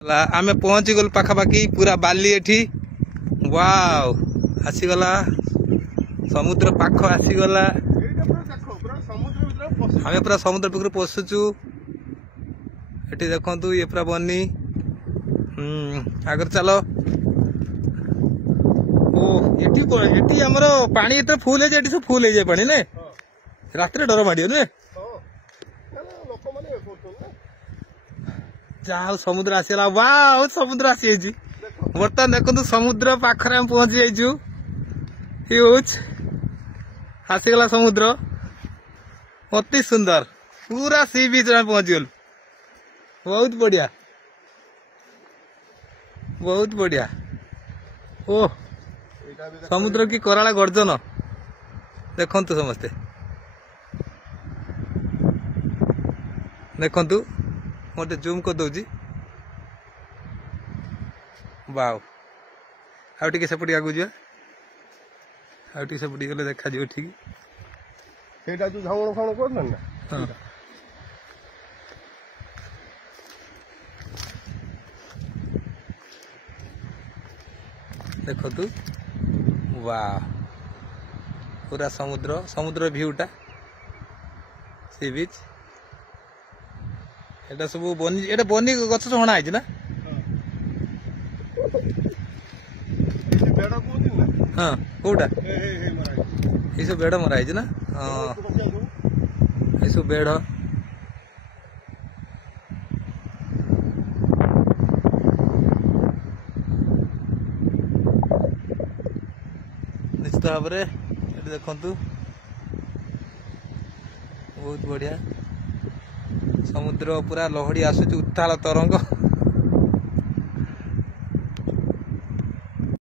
आमे पहुंची गल पाखापाखी पूरा बाली एठी वाव आसीगला समुद्र पाख आसीगला आमे पूरा समुद्र भितर पशुचु एठी देखंतु ये पूरा बनी आगर चलो ओ एठी हमरो पानी एते फुल है एठी सब फुल है जे पानी ने रात्रि डर माडियो ने जाओ समुद्र आसीला वाह समुद्र आसी जी बर्तमान देखो समुद्र पाखरे हम पहुंची जाइछु ह्यूज आसीगला समुद्र अति सुंदर पूरा सी बीच में पहुंची गल बहुत बढ़िया ओ समुद्र की कराला गर्जन देखंतु समस्ते देखंतु मोटे जूम कर दौजी वाव आउ टिके सेपटी आगु जा आउ टिके सेपटी गले देखा जिवो ठीक सेटा जो झावण खावण करन ना हां देखो तू वाह पूरा समुद्र व्यूटा सी बीच एटा सब बनी गछ हणा है ना हाँ कौटा ये सब बेड़ मरा है ना हाँ ये सब बेड़ निश्चित भाव देखु बहुत बढ़िया समुद्र पूरा लहड़ी आसुच उत्ताल तरंग